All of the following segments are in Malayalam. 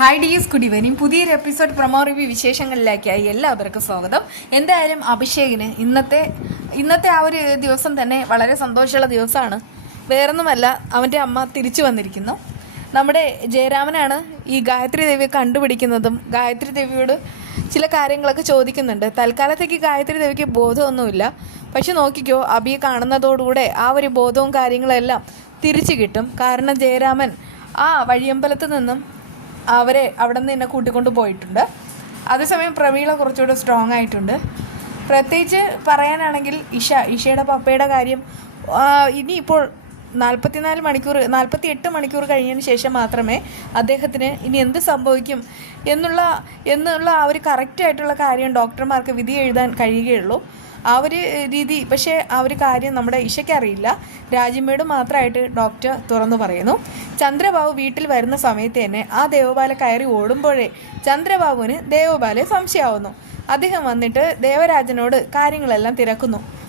ഹായ് ഡിയസ് ഗുഡ് ഈവനിങ് പുതിയൊരു എപ്പിസോഡ് പ്രൊമോ റിവ്യൂ വിശേഷങ്ങളിലേക്കായി എല്ലാവർക്കും സ്വാഗതം. എന്തായാലും അഭിഷേകിന് ഇന്നത്തെ ഇന്നത്തെ ആ ഒരു ദിവസം തന്നെ വളരെ സന്തോഷമുള്ള ദിവസമാണ്. വേറൊന്നുമല്ല അവന്റെ അമ്മ തിരിച്ചു വന്നിരിക്കുന്നു. നമ്മുടെ ജയരാമനാണ് ഈ ഗായത്രി ദേവിയെ കണ്ടുപിടിക്കുന്നതും ഗായത്രി ദേവിയോട് ചില കാര്യങ്ങളൊക്കെ ചോദിക്കുന്നുണ്ട്. തൽക്കാലത്തേക്ക് ഗായത്രി ദേവിക്ക് ബോധമൊന്നുമില്ല. പക്ഷെ നോക്കിക്കോ അബിയെ കാണുന്നതോടുകൂടെ ആ ഒരു ബോധവും കാര്യങ്ങളെല്ലാം തിരിച്ചു കിട്ടും. കാരണം ജയരാമൻ ആ വഴിയമ്പലത്ത് നിന്നും അവരെ അവിടെ നിന്ന് എന്നെ കൂട്ടിക്കൊണ്ട് പോയിട്ടുണ്ട്. അതേസമയം പ്രവീള കുറച്ചുകൂടെ സ്ട്രോങ് ആയിട്ടുണ്ട്. പ്രത്യേകിച്ച് പറയാനാണെങ്കിൽ ഇഷ ഇഷയുടെ പപ്പയുടെ കാര്യം ഇനിയിപ്പോൾ നാൽപ്പത്തിനാല് മണിക്കൂർ നാൽപ്പത്തി എട്ട് മണിക്കൂർ കഴിഞ്ഞതിന് ശേഷം മാത്രമേ അദ്ദേഹത്തിന് ഇനി എന്ത് സംഭവിക്കും എന്നുള്ള എന്നുള്ള ആ ഒരു കറക്റ്റായിട്ടുള്ള കാര്യം ഡോക്ടർമാർക്ക് വിധി എഴുതാൻ കഴിയുകയുള്ളൂ. ആ ഒരു രീതി. പക്ഷേ ആ ഒരു കാര്യം നമ്മുടെ ഇഷയ്ക്ക് അറിയില്ല. മാത്രമായിട്ട് ഡോക്ടർ തുറന്നു പറയുന്നു. ചന്ദ്രബാബു വീട്ടിൽ വരുന്ന സമയത്ത് തന്നെ ആ ദേവബാല കയറി ഓടുമ്പോഴേ ചന്ദ്രബാബുവിന് ദേവബാലെ സംശയമാവുന്നു. അദ്ദേഹം വന്നിട്ട് ദേവരാജനോട് കാര്യങ്ങളെല്ലാം തിരക്കുന്നു.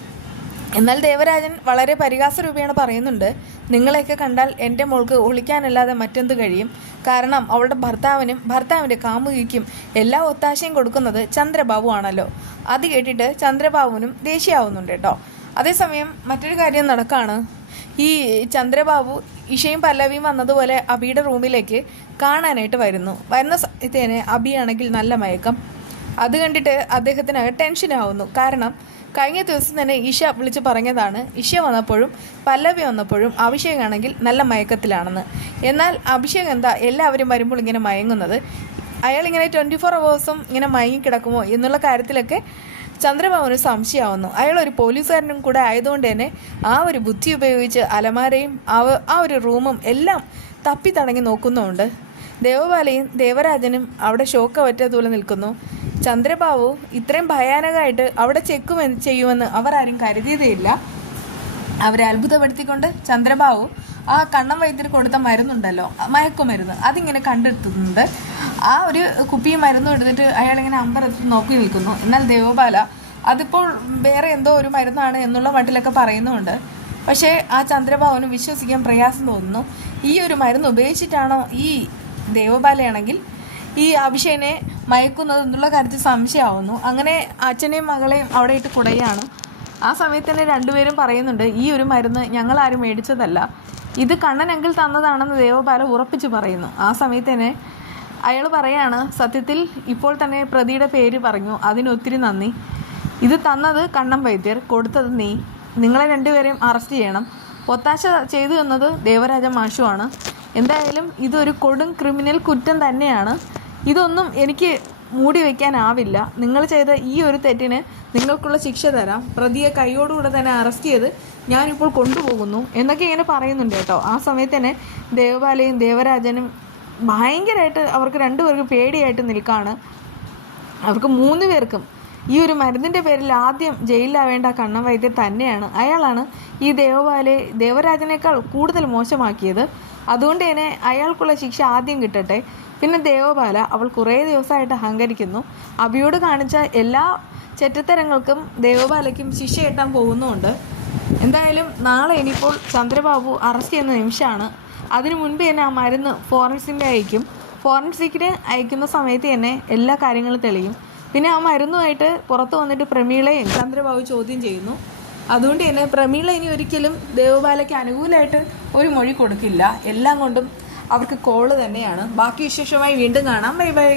എന്നാൽ ദേവരാജൻ വളരെ പരിഹാസ രൂപേണ പറയുന്നുണ്ട് നിങ്ങളെയൊക്കെ കണ്ടാൽ എന്റെ മോൾക്ക് ഒളിക്കാനല്ലാതെ മറ്റെന്ത് കഴിയും? കാരണം അവളുടെ ഭർത്താവിനും ഭർത്താവിന്റെ കാമുകിക്കും എല്ലാ ഒത്താശയും കൊടുക്കുന്നത് ചന്ദ്രബാബു ആണല്ലോ അത് കേട്ടിട്ട് ചന്ദ്രബാബുവിനും ദേഷ്യമാവുന്നുണ്ട് കേട്ടോ. അതേസമയം മറ്റൊരു കാര്യം നടക്കാണ്. ഈ ചന്ദ്രബാബു ഇഷയും പല്ലവിയും വന്നതുപോലെ അബിയുടെ റൂമിലേക്ക് കാണാനായിട്ട് വരുന്നു. വരുന്ന സമയത്തേനെ അബിയാണെങ്കിൽ നല്ല മയക്കം. അത് കണ്ടിട്ട് അദ്ദേഹത്തിന് ടെൻഷൻ ആവുന്നു കാരണം കഴിഞ്ഞ ദിവസം തന്നെ ഇഷ വിളിച്ച് പറഞ്ഞതാണ്. ഇഷ വന്നപ്പോഴും പല്ലവി വന്നപ്പോഴും അഭിഷേകാണെങ്കിൽ നല്ല മയക്കത്തിലാണെന്ന്. എന്നാൽ അഭിഷേക് എന്താ എല്ലാവരും വരുമ്പോൾ ഇങ്ങനെ മയങ്ങുന്നത്? അയാൾ ഇങ്ങനെ ട്വന്റി ഫോർ അവേഴ്സും ഇങ്ങനെ മയങ്ങിക്കിടക്കുമോ എന്നുള്ള കാര്യത്തിലൊക്കെ ചന്ദ്രബാബുന് സംശയമാവുന്നു. അയാൾ ഒരു പോലീസുകാരനും കൂടെ ആയതുകൊണ്ട് തന്നെ ആ ഒരു ബുദ്ധി ഉപയോഗിച്ച് അലമാരയും ആ ഒരു റൂമും എല്ലാം തപ്പി തടങ്ങി നോക്കുന്നുമുണ്ട്. ദേവബാലയും ദേവരാജനും അവിടെ ഷോക്ക് പറ്റിയതുപോലെ നിൽക്കുന്നു. ചന്ദ്രബാബു ഇത്രയും ഭയാനകമായിട്ട് അവിടെ ചെക്കും ചെയ്യുമെന്ന് അവർ ആരും കരുതിയതേയില്ല. അവരെ അത്ഭുതപ്പെടുത്തിക്കൊണ്ട് ചന്ദ്രബാബു ആ കണ്ണം വൈദ്യർ കൊടുത്ത മരുന്നുണ്ടല്ലോ മയക്കുമരുന്ന് അതിങ്ങനെ കണ്ടെത്തുന്നുണ്ട് ആ ഒരു കുപ്പി മരുന്ന് എടുത്തിട്ട് അയാളിങ്ങനെ അമ്പരത്ത് നോക്കി നിൽക്കുന്നു. എന്നാൽ ദേവബാല അതിപ്പോൾ വേറെ എന്തോ ഒരു മരുന്നാണ് എന്നുള്ള മട്ടിലൊക്കെ പറയുന്നുണ്ട്. പക്ഷേ ആ ചന്ദ്രബാബുവിന് വിശ്വസിക്കാൻ പ്രയാസം തോന്നുന്നു. ഈ ഒരു മരുന്ന് ഉപയോഗിച്ചിട്ടാണോ ഈ ദേവബാലയാണെങ്കിൽ ഈ അഭിഷേനെ മയക്കുന്നത് എന്നുള്ള കാര്യത്തിൽ സംശയമാവുന്നു. അങ്ങനെ അച്ഛനെയും മകളെയും അവിടെ ഇട്ട് കുടയാണ് ആ സമയത്ത് തന്നെ രണ്ടുപേരും പറയുന്നുണ്ട് ഈ ഒരു മരുന്ന് ഞങ്ങൾ ആരും മേടിച്ചതല്ല. ഇത് കണ്ണനെങ്കിൽ തന്നതാണെന്ന് ദേവപാല ഉറപ്പിച്ച് പറയുന്നു. ആ സമയത്ത് തന്നെ അയാൾ പറയാണ് സത്യത്തിൽ ഇപ്പോൾ തന്നെ പ്രതിയുടെ പേര് പറഞ്ഞു. അതിനൊത്തിരി നന്ദി. ഇത് തന്നത് കണ്ണൻ വൈദ്യർ കൊടുത്തത് നീ. നിങ്ങളെ രണ്ടുപേരെയും അറസ്റ്റ് ചെയ്യണം. ഒത്താശ ചെയ്തു തന്നത് ദേവരാജ മാഷുവാണ്. എന്തായാലും ഇതൊരു കൊടും ക്രിമിനൽ കുറ്റം തന്നെയാണ്. ഇതൊന്നും എനിക്ക് മൂടി വയ്ക്കാനാവില്ല നിങ്ങൾ ചെയ്ത ഈ ഒരു തെറ്റിന് നിങ്ങൾക്കുള്ള ശിക്ഷ തരാം. പ്രതിയെ കൈയോടുകൂടെ തന്നെ അറസ്റ്റ് ചെയ്ത് ഞാനിപ്പോൾ കൊണ്ടുപോകുന്നു എന്നൊക്കെ ഇങ്ങനെ പറയുന്നുണ്ട് കേട്ടോ. ആ സമയത്ത് തന്നെ ദേവപാലയും ദേവരാജനും ഭയങ്കരമായിട്ട് അവർക്ക് രണ്ടുപേർക്കും പേടിയായിട്ട് നിൽക്കുകയാണ് അവർക്ക് മൂന്ന് പേർക്കും ഈ ഒരു മരുന്നിന്റെ പേരിൽ ആദ്യം ജയിലിലാവേണ്ട കണ്ണൻ വൈദ്യർ തന്നെയാണ്. അയാളാണ് ഈ ദേവപാലെ ദേവരാജനേക്കാൾ കൂടുതൽ മോശമാക്കിയത്. അതുകൊണ്ട് തന്നെ അയാൾക്കുള്ള ശിക്ഷ ആദ്യം കിട്ടട്ടെ. പിന്നെ ദേവപാല അവൾ കുറേ ദിവസമായിട്ട് അഹങ്കരിക്കുന്നു. അഭിയോട് കാണിച്ച എല്ലാ ചെറ്റത്തരങ്ങൾക്കും ദേവപാലയ്ക്കും ശിക്ഷ കിട്ടാൻ പോകുന്നുമുണ്ട്. എന്തായാലും നാളെ ഇനിയിപ്പോൾ ചന്ദ്രബാബു അറസ്റ്റ് ചെയ്യുന്ന നിമിഷമാണ്. അതിനു മുൻപ് തന്നെ ആ മരുന്ന് ഫോറൻസിന്റെ അയക്കും. ഫോറൻസിക്കിന് അയക്കുന്ന സമയത്ത് തന്നെ എല്ലാ കാര്യങ്ങളും തെളിയും. പിന്നെ ആ മരുന്നുമായിട്ട് പുറത്ത് വന്നിട്ട് പ്രമീളയും ചന്ദ്രബാബു ചോദ്യം ചെയ്യുന്നു. അതുകൊണ്ട് തന്നെ പ്രമീള ഇനി ഒരിക്കലും ദേവബാലയ്ക്ക് അനുകൂലമായിട്ട് ഒരു മൊഴി കൊടുക്കില്ല. എല്ലാം കൊണ്ടും അവർക്ക് കോൾ തന്നെയാണ്. ബാക്കി വിശേഷമായി വീണ്ടും കാണാം. Bye bye